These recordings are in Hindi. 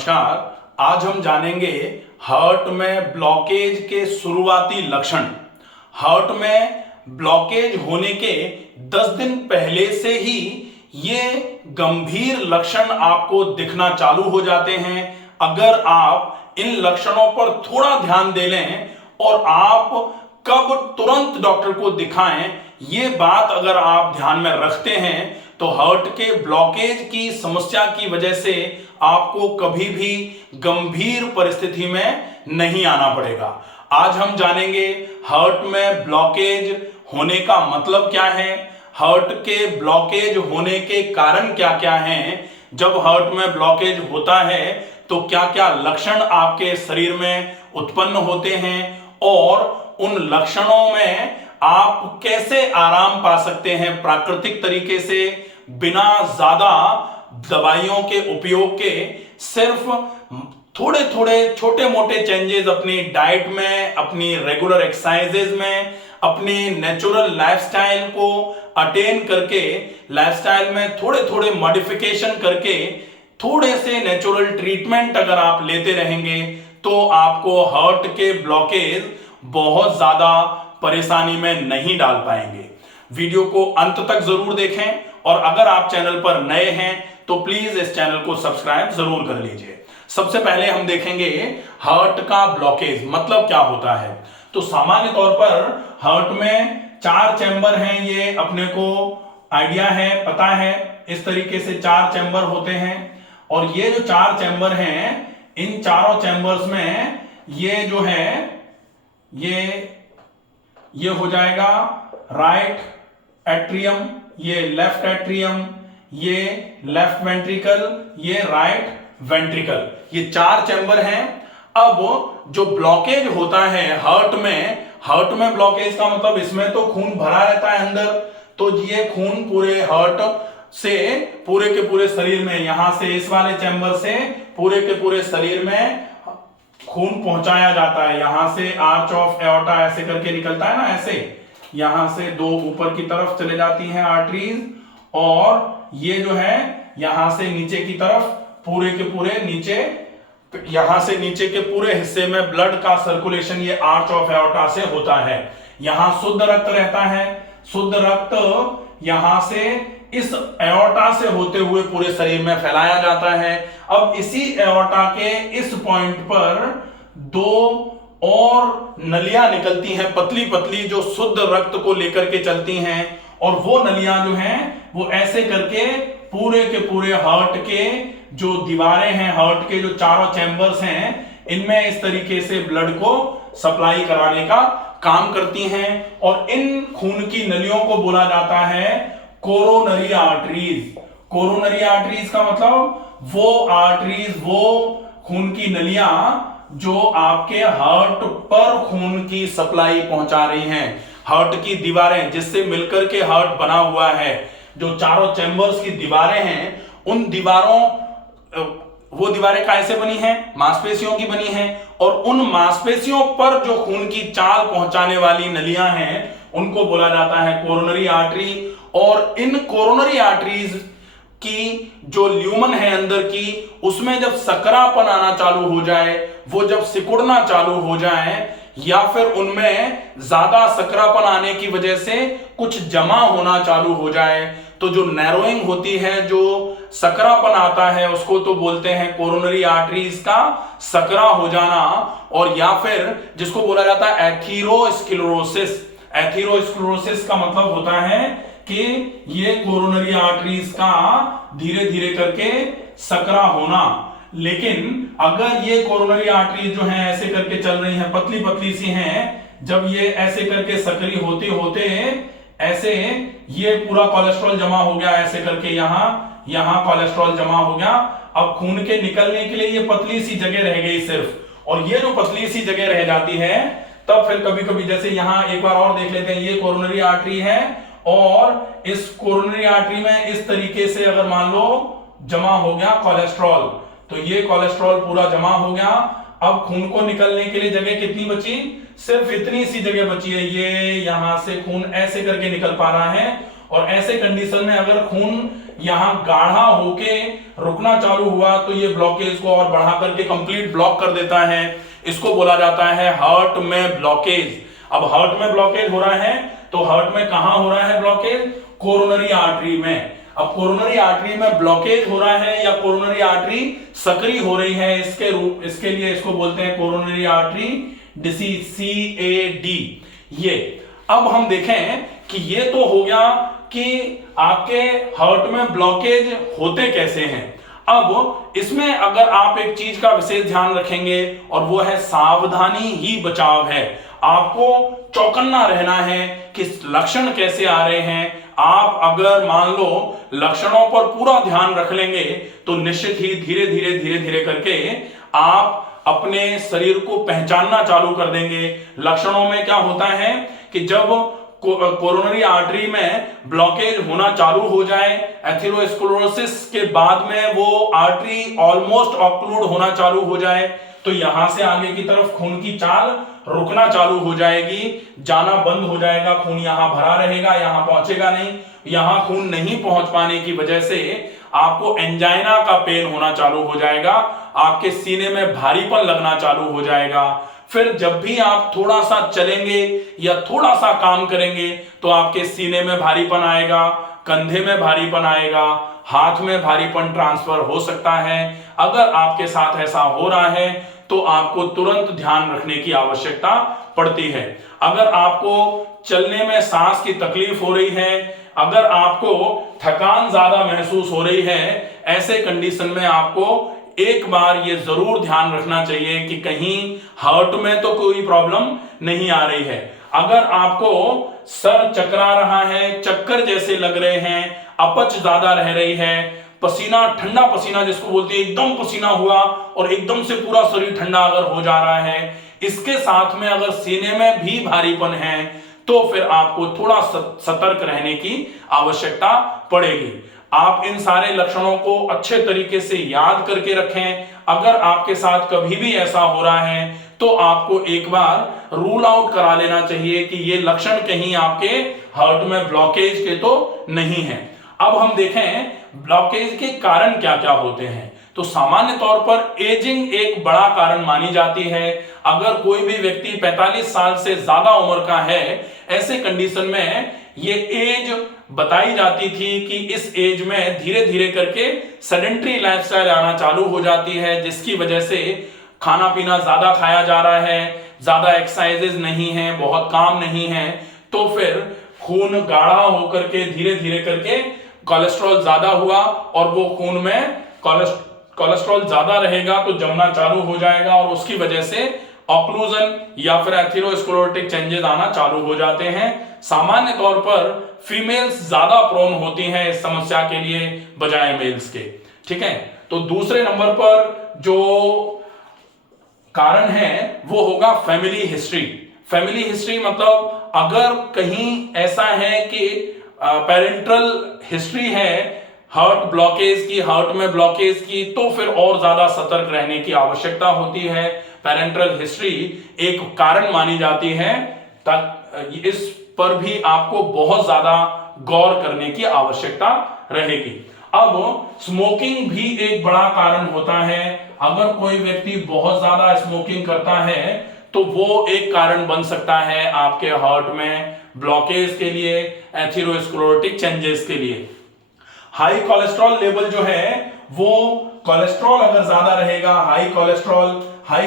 नमस्कार। आज हम जानेंगे हार्ट में ब्लॉकेज के शुरुआती लक्षण। हार्ट में ब्लॉकेज होने के 10 दिन पहले से ही ये गंभीर लक्षण आपको दिखना चालू हो जाते हैं। अगर आप इन लक्षणों पर थोड़ा ध्यान दे लें और आप कब तुरंत डॉक्टर को दिखाएं, ये बात अगर आप ध्यान में रखते हैं तो हार्ट के ब्लॉकेज की समस्या की वजह से आपको कभी भी गंभीर परिस्थिति में नहीं आना पड़ेगा। आज हम जानेंगे हार्ट में ब्लॉकेज होने का मतलब क्या है, हार्ट के ब्लॉकेज होने के कारण क्या क्या हैं, जब हार्ट में ब्लॉकेज होता है तो क्या क्या लक्षण आपके शरीर में उत्पन्न होते हैं और उन लक्षणों में आप कैसे आराम पा सकते हैं प्राकृतिक तरीके से, बिना ज्यादा दवाइयों के उपयोग के। सिर्फ थोड़े थोड़े छोटे मोटे चेंजेस अपनी डाइट में, अपनी रेगुलर एक्सरसाइजेज में, अपनी नेचुरल लाइफस्टाइल को अटेन करके, लाइफस्टाइल में थोड़े थोड़े मॉडिफिकेशन करके, थोड़े से नेचुरल ट्रीटमेंट अगर आप लेते रहेंगे तो आपको हार्ट के ब्लॉकेज बहुत ज्यादा परेशानी में नहीं डाल पाएंगे। वीडियो को अंत तक जरूर देखें और अगर आप चैनल पर नए हैं तो प्लीज इस चैनल को सब्सक्राइब जरूर कर लीजिए। सबसे पहले हम देखेंगे हार्ट का ब्लॉकेज मतलब क्या होता है। तो सामान्य तौर पर हार्ट में 4 चैम्बर हैं, ये अपने को आइडिया है, पता है। इस तरीके से 4 चैम्बर होते हैं और ये जो 4 चैम्बर हैं, इन चारों चैम्बर्स में ये जो है ये हो जाएगा राइट एट्रियम, ये लेफ्ट एट्रियम, ये लेफ्ट वेंट्रिकल, ये राइट वेंट्रिकल, ये 4 चैम्बर हैं। अब जो ब्लॉकेज होता है हार्ट में ब्लॉकेज का मतलब इसमें तो खून भरा रहता है अंदर, तो ये खून पूरे हार्ट से पूरे के पूरे शरीर में, यहां से इस वाले चैम्बर से पूरे के पूरे शरीर में खून पहुंचाया जाता है। यहां से आर्च ऑफ एओर्टा ऐसे करके निकलता है ना, ऐसे यहां से 2 ऊपर की तरफ चले जाती हैं आर्टरीज, और ये जो है यहां से नीचे की तरफ पूरे के पूरे नीचे, यहां से नीचे के पूरे हिस्से में ब्लड का सर्कुलेशन ये आर्च ऑफ एओर्टा से होता है। यहां शुद्ध रक्त रहता है, शुद्ध रक्त यहां से इस एओर्टा से होते हुए पूरे शरीर में फैलाया जाता है। अब इसी एओर्टा के इस पॉइंट पर 2 और नलियां निकलती हैं, पतली पतली, जो शुद्ध रक्त को लेकर के चलती हैं, और वो नलियां जो हैं वो ऐसे करके पूरे के पूरे हार्ट के जो दीवारें हैं, हार्ट के जो चारों चैम्बर्स हैं, इनमें इस तरीके से ब्लड को सप्लाई कराने का काम करती हैं। और इन खून की नलियों को बोला जाता है कोरोनरी आर्टरीज। कोरोनरी आर्टरीज का मतलब वो आर्टरीज, वो खून की नलियां जो आपके हार्ट पर खून की सप्लाई पहुंचा रही हैं। हार्ट की दीवारें जिससे मिलकर के हार्ट बना हुआ है, जो चारों चैम्बर्स की दीवारें हैं, उन दीवारों, वो दीवारें कैसे बनी हैं? मांसपेशियों की बनी हैं, और उन मांसपेशियों पर जो खून की चाल पहुंचाने वाली नलियां हैं उनको बोला जाता है कोरोनरी आर्टरी। और इन कोरोनरी आर्टरीज की जो ल्यूमन है अंदर की, उसमें जब सकरापन आना चालू हो जाए, वो जब सिकुड़ना चालू हो जाए, या फिर उनमें ज्यादा सकरापन आने की वजह से कुछ जमा होना चालू हो जाए, तो जो नैरोइंग होती है, जो सकरापन आता है, उसको तो बोलते हैं कोरोनरी आर्टरीज का सकरा हो जाना। और या फिर जिसको बोला जाता है एथीरोस्क्लेरोसिस। एथीरोस्क्लेरोसिस का मतलब होता है कि ये कोरोनरी आर्टरीज का धीरे धीरे करके सकरा होना। लेकिन अगर ये कोरोनरी आर्टरीज जो हैं ऐसे करके चल रही हैं, पतली पतली सी हैं, जब ये ऐसे करके सक्रिय होते होते ऐसे ये पूरा कोलेस्ट्रॉल जमा हो गया, ऐसे करके यहां कोलेस्ट्रॉल जमा हो गया। अब खून के निकलने के लिए ये पतली सी जगह रह गई सिर्फ, और ये जो पतली सी जगह रह जाती है, तब फिर कभी कभी, जैसे यहां एक बार और देख लेते हैं, ये कोरोनरी आर्टरी है, और इस कोरोनरी आर्टरी में इस तरीके से अगर मान लो जमा हो गया कोलेस्ट्रॉल, तो ये कोलेस्ट्रॉल पूरा जमा हो गया। अब खून को निकलने के लिए जगह कितनी बची? सिर्फ इतनी सी जगह बची है। ये यहां से खून ऐसे करके निकल पा रहा है, और ऐसे कंडीशन में अगर खून यहां गाढ़ा होके रुकना चालू हुआ तो ये ब्लॉकेज को और बढ़ा करके कंप्लीट ब्लॉक कर देता है। इसको बोला जाता है हार्ट में ब्लॉकेज। अब हार्ट में ब्लॉकेज हो रहा है तो हार्ट में कहां हो रहा है ब्लॉकेज? कोरोनरी आर्टरी में। अब कोरोनरी आर्टरी में ब्लॉकेज हो रहा है या कोरोनरी आर्टरी सक्रिय हो रही है, इसके लिए इसको बोलते हैं कोरोनरी आर्टरी डिसीज, CAD। ये अब हम देखें कि ये तो हो गया कि आपके हार्ट में ब्लॉकेज होते कैसे हैं। अब इसमें अगर आप एक चीज का विशेष ध्यान रखेंगे और वो है सावधानी ही बचाव है। आपको चौकन्ना रहना है कि लक्षण कैसे आ रहे हैं। आप अगर मान लो लक्षणों पर पूरा ध्यान रख लेंगे तो निश्चित ही धीरे धीरे करके आप अपने शरीर को पहचानना चालू कर देंगे। लक्षणों में क्या होता है कि जब कोरोनरी आर्टरी में ब्लॉकेज होना चालू हो जाए, एथेरोस्क्लेरोसिस के बाद में वो आर्टरी ऑलमोस्ट ऑक्लूड होना चालू हो जाए, तो यहां से आगे की तरफ खून की चाल रुकना चालू हो जाएगी, जाना बंद हो जाएगा। खून यहां भरा रहेगा, यहां पहुंचेगा नहीं। यहां खून नहीं पहुंच पाने की वजह से आपको एंजाइना का पेन होना चालू हो जाएगा, आपके सीने में भारीपन लगना चालू हो जाएगा। फिर जब भी आप थोड़ा सा चलेंगे या थोड़ा सा काम करेंगे तो आपके सीने में भारीपन आएगा, कंधे में भारीपन आएगा, हाथ में भारीपन ट्रांसफर हो सकता है। अगर आपके साथ ऐसा हो रहा है तो आपको तुरंत ध्यान रखने की आवश्यकता पड़ती है। अगर आपको चलने में सांस की तकलीफ हो रही है, अगर आपको थकान ज्यादा महसूस हो रही है, ऐसे कंडीशन में आपको एक बार ये जरूर ध्यान रखना चाहिए कि कहीं हार्ट में तो कोई प्रॉब्लम नहीं आ रही है। अगर आपको सर चकरा रहा है, चक्कर जैसे लग रहे हैं, अपच ज्यादा रह रही है, पसीना, ठंडा पसीना जिसको बोलते हैं, एकदम पसीना हुआ और एकदम से पूरा शरीर ठंडा अगर हो जा रहा है, इसके साथ में अगर सीने में भी भारीपन है तो फिर आपको थोड़ा सतर्क रहने की आवश्यकता पड़ेगी। आप इन सारे लक्षणों को अच्छे तरीके से याद करके रखें। अगर आपके साथ कभी भी ऐसा हो रहा है तो आपको एक बार रूल आउट करा लेना चाहिए कि ये लक्षण कहीं आपके हार्ट में ब्लॉकेज के तो नहीं है। अब हम देखें ब्लॉकेज के कारण क्या क्या होते हैं। तो सामान्य तौर पर एजिंग एक बड़ा कारण मानी जाती है। अगर कोई भी व्यक्ति 45 साल से ज्यादा उम्र का है, ऐसे कंडीशन में ये एज बताई जाती थी कि इस एज में धीरे धीरे करके सेडेंटरी लाइफस्टाइल आना चालू हो जाती है, जिसकी वजह से खाना पीना ज्यादा खाया जा रहा है, ज्यादा एक्सरसाइजेज नहीं है, बहुत काम नहीं है, तो फिर खून गाढ़ा होकर के धीरे धीरे करके कोलेस्ट्रॉल ज्यादा हुआ और वो खून में कोलेस्ट्रॉल ज्यादा रहेगा तो जमना चालू हो जाएगा और उसकी वजह से ऑक्लूजन या फिर एथेरोस्क्लेरोटिक चेंजेस आना चालू हो जाते हैं। सामान्य तौर पर फीमेल्स ज्यादा प्रोन होती हैं इस समस्या के लिए बजाय मेल्स के। ठीक है, तो दूसरे नंबर पर जो कारण है वो होगा फैमिली हिस्ट्री। फैमिली हिस्ट्री मतलब अगर कहीं ऐसा है कि पेरेंटल हिस्ट्री है हार्ट ब्लॉकेज की, हार्ट में ब्लॉकेज की, तो फिर और ज्यादा सतर्क रहने की आवश्यकता होती है। पेरेंटल हिस्ट्री एक कारण मानी जाती है, इस पर भी आपको बहुत ज्यादा गौर करने की आवश्यकता रहेगी। अब स्मोकिंग भी एक बड़ा कारण होता है। अगर कोई व्यक्ति बहुत ज्यादा स्मोकिंग करता है तो वो एक कारण बन सकता है आपके हार्ट में ब्लॉकेज के लिए, एथेरोस्क्लेरोटिक चेंजेस के लिए। हाई कोलेस्ट्रॉल लेवल जो है वो, कोलेस्ट्रॉल अगर ज्यादा रहेगा, हाई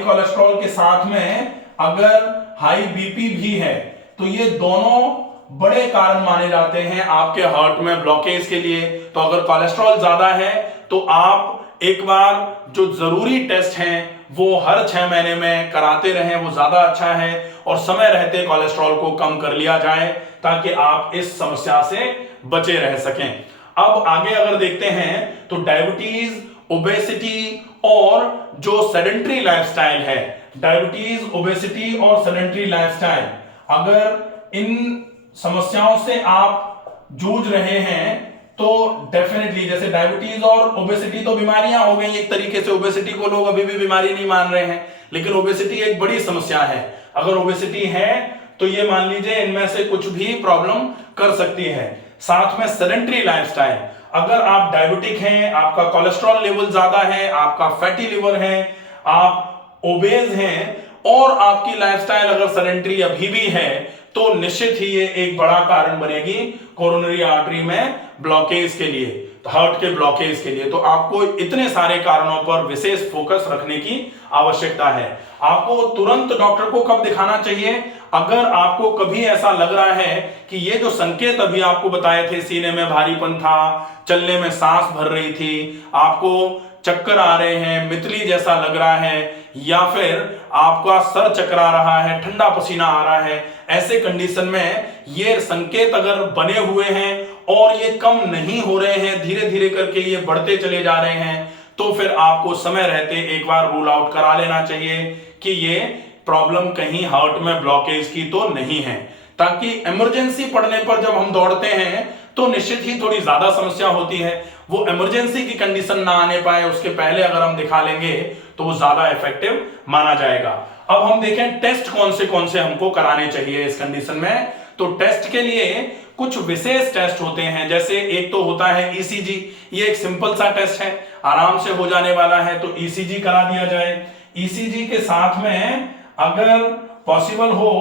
कोलेस्ट्रॉल के साथ में अगर हाई बीपी भी है तो ये दोनों बड़े कारण माने जाते हैं आपके हार्ट में ब्लॉकेज के लिए। तो अगर कोलेस्ट्रॉल ज्यादा है तो आप एक बार जो जरूरी टेस्ट हैं वो हर 6 महीने में कराते रहें, वो ज्यादा अच्छा है, और समय रहते कोलेस्ट्रॉल को कम कर लिया जाए ताकि आप इस समस्या से बचे रह सकें। अब आगे अगर देखते हैं तो डायबिटीज, ओबेसिटी और जो सेडेंटरी लाइफस्टाइल है, डायबिटीज, ओबेसिटी और सेडेंटरी लाइफस्टाइल, अगर इन समस्याओं से आप जूझ रहे हैं तो डेफिनेटली, जैसे डायबिटीज और ओबेसिटी तो बीमारियां हो गई एक तरीके से, ओबेसिटी को लोग अभी भी बीमारी नहीं मान रहे हैं, लेकिन ओबेसिटी एक बड़ी समस्या है। अगर ओबेसिटी है तो ये मान लीजिए इनमें से कुछ भी प्रॉब्लम कर सकती है। साथ में सेडेंटरी लाइफस्टाइल। अगर आप डायबिटिक हैं, आपका कोलेस्ट्रॉल लेवल ज्यादा है, आपका फैटी लिवर है, आप ओबेज हैं और आपकी लाइफस्टाइल अगर सेडेंटरी अभी भी है, तो निश्चित ही ये एक बड़ा कारण बनेगी कोरोनरी आर्टरी में ब्लॉकेज के लिए, हार्ट के ब्लॉकेज के लिए। तो आपको इतने सारे कारणों पर विशेष फोकस रखने की आवश्यकता है। आपको तुरंत डॉक्टर को कब दिखाना चाहिए? अगर आपको कभी ऐसा लग रहा है कि ये जो संकेत अभी आपको बताए थे, सीने में भारीपन था, चलने में सांस भर रही थी, आपको चक्कर आ रहे हैं, मितली जैसा लग रहा है, या फिर आपका सर चकरा रहा है, ठंडा पसीना आ रहा है, ऐसे कंडीशन में ये संकेत अगर बने हुए हैं और ये कम नहीं हो रहे हैं, धीरे धीरे करके ये बढ़ते चले जा रहे हैं, तो फिर आपको समय रहते एक बार रूल आउट करा लेना चाहिए कि ये प्रॉब्लम कहीं हार्ट में ब्लॉकेज की तो नहीं है, ताकि इमरजेंसी पड़ने पर जब हम दौड़ते हैं तो निश्चित ही थोड़ी ज्यादा समस्या होती है। वो इमरजेंसी की कंडीशन ना आने पाए उसके पहले अगर हम दिखा लेंगे तो वो ज्यादा इफेक्टिव माना जाएगा। अब हम देखें टेस्ट कौन से हमको कराने चाहिए इस कंडीशन में। तो टेस्ट के लिए कुछ विशेष टेस्ट होते हैं, जैसे एक तो होता है ईसीजी। ये एक सिंपल सा टेस्ट है, आराम से हो जाने वाला है, तो ईसीजी करा दिया जाए। ईसीजी के साथ में अगर पॉसिबल हो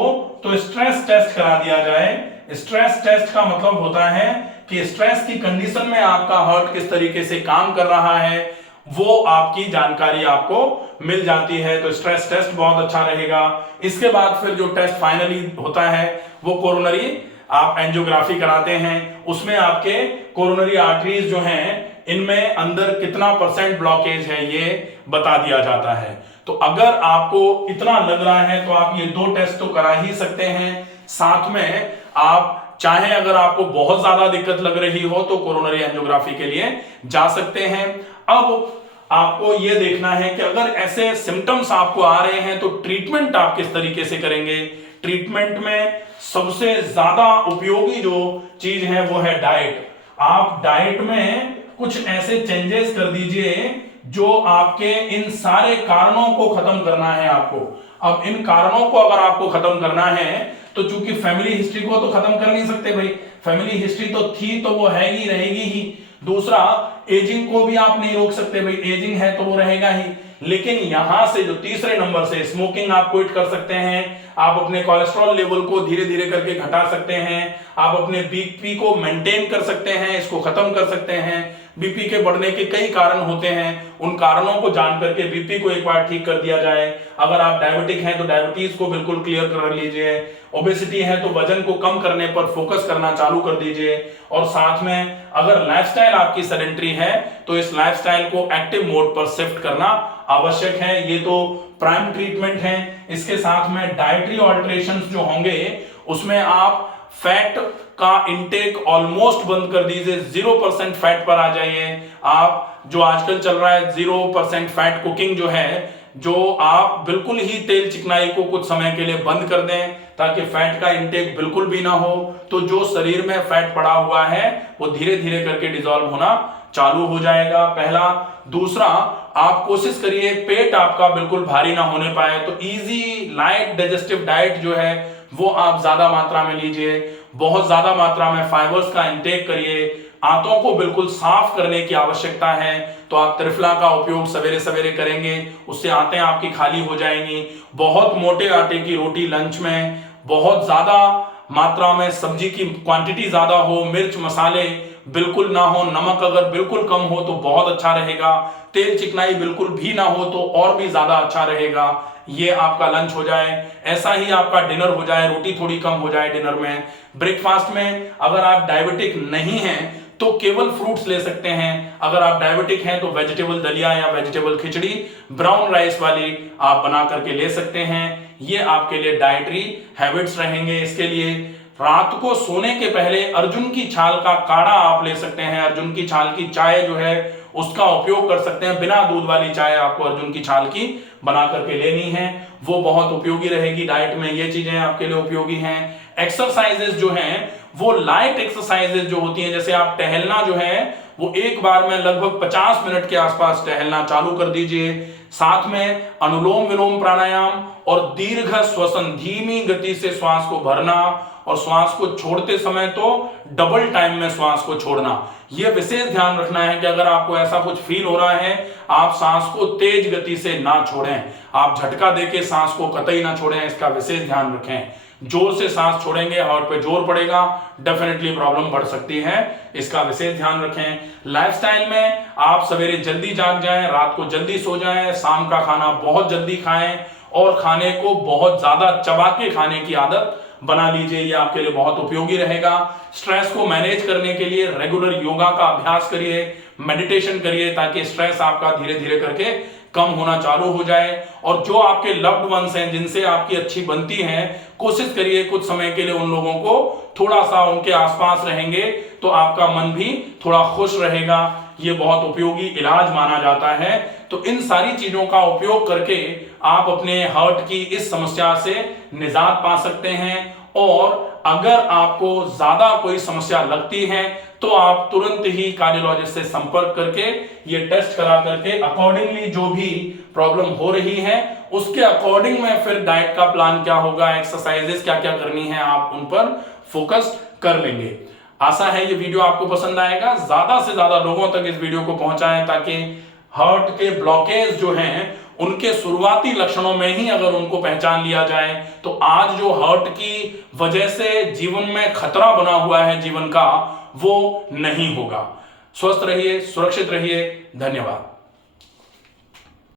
तो स्ट्रेस टेस्ट करा दिया जाए। स्ट्रेस टेस्ट का मतलब होता है कि स्ट्रेस की कंडीशन में आपका हार्ट किस तरीके से काम कर रहा है, वो आपकी जानकारी आपको मिल जाती है। तो स्ट्रेस टेस्ट बहुत अच्छा रहेगा। इसके बाद फिर जो टेस्ट फाइनली होता है वो कोरोनरी आप एंजियोग्राफी कराते हैं, उसमें आपके कोरोनरी आर्टरीज जो हैं इनमें अंदर कितना % ब्लॉकेज है ये बता दिया जाता है। तो अगर आपको इतना लग रहा है तो आप ये 2 टेस्ट तो करा ही सकते हैं। साथ में आप चाहे अगर आपको बहुत ज्यादा दिक्कत लग रही हो तो कोरोनरी एंजियोग्राफी के लिए जा सकते हैं। अब आपको यह देखना है कि अगर ऐसे सिम्टम्स आपको आ रहे हैं तो ट्रीटमेंट आप किस तरीके से करेंगे। ट्रीटमेंट में सबसे ज्यादा उपयोगी जो चीज है वो है डाइट। आप डाइट में कुछ ऐसे चेंजेस कर दीजिए जो आपके इन सारे कारणों को खत्म करना है आपको। अब इन कारणों को अगर आपको खत्म करना है तो चूंकि फैमिली हिस्ट्री को तो खत्म कर नहीं सकते भाई, फैमिली हिस्ट्री तो थी तो वो है ही, रहेगी ही। दूसरा, एजिंग को भी आप नहीं रोक सकते भाई, एजिंग है तो वो रहेगा ही। लेकिन यहां से जो तीसरे नंबर से स्मोकिंग आप क्विट कर सकते हैं, आप अपने कोलेस्ट्रॉल लेवल को धीरे धीरे करके घटा सकते हैं, आप अपने बीपी को मेंटेन कर सकते हैं, इसको खत्म कर सकते हैं। बीपी के बढ़ने के कई कारण होते हैं, उन कारणों को जान करके बीपी को एक बार ठीक कर दिया जाए। अगर आप डायबिटिक हैं तो डायबिटीज को बिल्कुल क्लियर कर लीजिए। ओबेसिटी है तो वजन को कम करने पर फोकस करना चालू कर दीजिए। और साथ में अगर लाइफस्टाइल आपकी सेडेंटरी है तो इस लाइफस्टाइल को एक्टिव मोड पर शिफ्ट करना आवश्यक है। ये तो प्राइम ट्रीटमेंट है। इसके साथ में डाइटरी ऑल्टरेशंस जो होंगे उसमें आप फैट का इंटेक ऑलमोस्ट बंद कर दीजिए, 0% फैट पर आ जाइए। आप जो आजकल चल रहा है 0% फैट कुकिंग जो है, जो आप बिल्कुल ही तेल चिकनाई को कुछ समय के लिए बंद कर दें ताकि फैट का इंटेक बिल्कुल भी ना हो। तो जो शरीर में फैट पड़ा हुआ है वो धीरे धीरे करके डिसॉल्व होना चालू हो जाएगा, पहला। दूसरा, आप कोशिश करिए पेट आपका बिल्कुल भारी ना होने पाए, तो इजी लाइट डाइजेस्टिव डाइट जो है वो आप ज्यादा मात्रा में लीजिए। बहुत ज्यादा मात्रा में फाइबर्स का इंटेक करिए। आंतों को बिल्कुल साफ करने की आवश्यकता है, तो आप त्रिफला का उपयोग सवेरे सवेरे करेंगे, उससे आंतें आपकी खाली हो जाएंगी। बहुत मोटे आटे की रोटी लंच में, बहुत ज्यादा मात्रा में सब्जी की क्वांटिटी ज्यादा हो, मिर्च मसाले बिल्कुल ना हो, नमक अगर बिल्कुल कम हो तो बहुत अच्छा रहेगा, तेल चिकनाई बिल्कुल भी ना हो तो और भी ज्यादा अच्छा रहेगा। ये आपका लंच हो जाए। ऐसा ही आपका डिनर हो जाए, रोटी थोड़ी कम हो जाए डिनर में। ब्रेकफास्ट में अगर आप डायबिटिक नहीं हैं तो केवल फ्रूट्स ले सकते हैं। अगर आप डायबिटिक हैं तो वेजिटेबल दलिया या वेजिटेबल खिचड़ी ब्राउन राइस वाली आप बना करके ले सकते हैं। ये आपके लिए डाइटरी हैबिट्स रहेंगे। इसके लिए रात को सोने के पहले अर्जुन की छाल का काढ़ा आप ले सकते हैं। अर्जुन की छाल की चाय जो है उसका उपयोग कर सकते हैं। बिना दूध वाली चाय आपको अर्जुन की छाल की बना करके लेनी है, वो बहुत उपयोगी रहेगी डाइट में। ये चीजें आपके लिए उपयोगी हैं। एक्सरसाइजेस जो हैं वो लाइट एक्सरसाइजेस जो होती हैं, जैसे आप टहलना जो है वो एक बार में लगभग 50 मिनट के आसपास टहलना चालू कर दीजिए। साथ में अनुलोम विलोम प्राणायाम और दीर्घ श्वसन, धीमी गति से श्वास को भरना और श्वास को छोड़ते समय तो डबल टाइम में श्वास को छोड़ना। यह विशेष ध्यान रखना है कि अगर आपको ऐसा कुछ फील हो रहा है, आप सांस को तेज गति से ना छोड़ें, आप झटका देके सांस को कतई ना छोड़ें, इसका विशेष ध्यान रखें। जोर से सांस छोड़ेंगे, हार्ट पे जोर पड़ेगा, डेफिनेटली प्रॉब्लम बढ़ सकती है, इसका विशेष ध्यान रखें। लाइफस्टाइल में आप सवेरे जल्दी जाग जाएं, रात को जल्दी सो जाएं, शाम का खाना बहुत जल्दी खाएं और खाने को बहुत ज्यादा चबा के खाने की आदत बना लीजिए, ये आपके लिए बहुत उपयोगी रहेगा। स्ट्रेस को मैनेज करने के लिए रेगुलर योगा का अभ्यास करिए, मेडिटेशन करिए, ताकि स्ट्रेस आपका धीरे धीरे करके कम होना चालू हो जाए। और जो आपके लव्ड वंस हैं, जिनसे आपकी अच्छी बनती है, कोशिश करिए कुछ समय के लिए उन लोगों को थोड़ा सा उनके आसपास रहेंगे तो आपका मन भी थोड़ा खुश रहेगा। ये बहुत उपयोगी इलाज माना जाता है। तो इन सारी चीजों का उपयोग करके आप अपने हार्ट की इस समस्या से निजात पा सकते हैं। और अगर आपको ज्यादा कोई समस्या लगती है तो आप तुरंत ही कार्डियोलॉजिस्ट से संपर्क करके ये टेस्ट करा करके अकॉर्डिंगली जो भी प्रॉब्लम हो रही है उसके अकॉर्डिंग में फिर डाइट का प्लान क्या होगा, एक्सरसाइजेस क्या क्या करनी है, आप उन पर फोकस कर लेंगे। आशा है ये वीडियो आपको पसंद आएगा। ज्यादा से ज्यादा लोगों तक इस वीडियो को पहुंचाएं ताकि हार्ट के ब्लॉकेज जो हैं उनके शुरुआती लक्षणों में ही अगर उनको पहचान लिया जाए तो आज जो हार्ट की वजह से जीवन में खतरा बना हुआ है जीवन का, वो नहीं होगा। स्वस्थ रहिए, सुरक्षित रहिए। धन्यवाद।